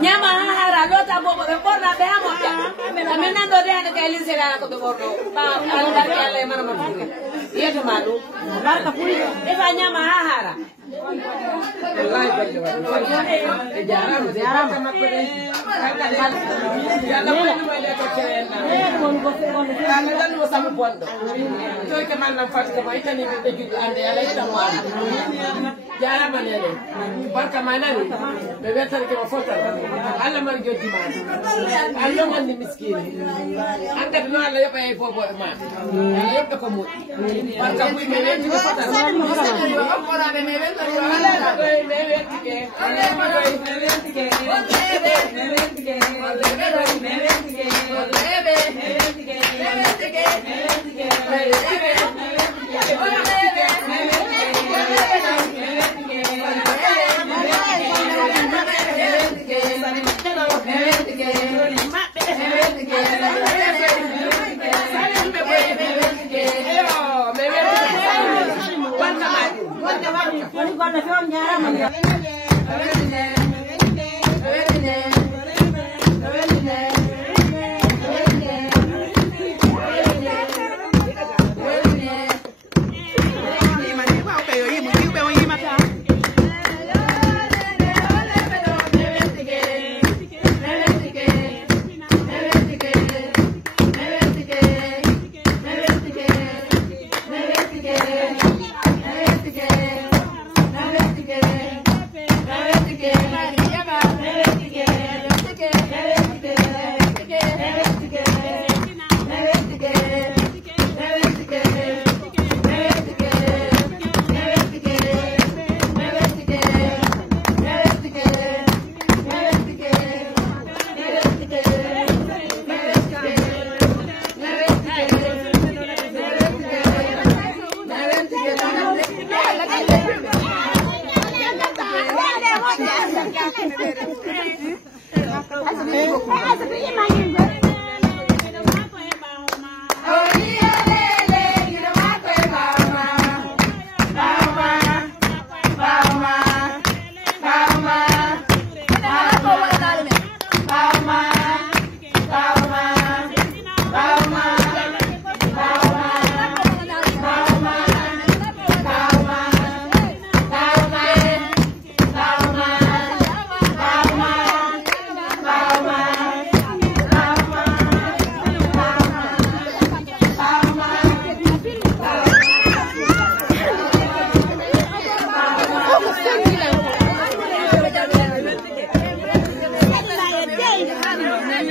Nyama hara lota bobo borna be amoja amenando reana ka elise la ko borno ba alda ke ala mana mo yeto malu barka puli e fa nyama hara wallahi balle jaram kama ko de yalla ko ni wala ko cerena ala dan wo samu bondo to ke man na fatte ko itani be jiddu ande yalla ita mo jaram manene barka manani be wetar ke mo fota alla mar joddi ma alla ngandi miskini ande no alla yoba e bobo ma alla yoba ko mo barka buy me wetti ko fota ko be me wetti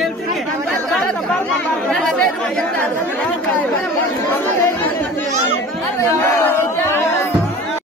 Barka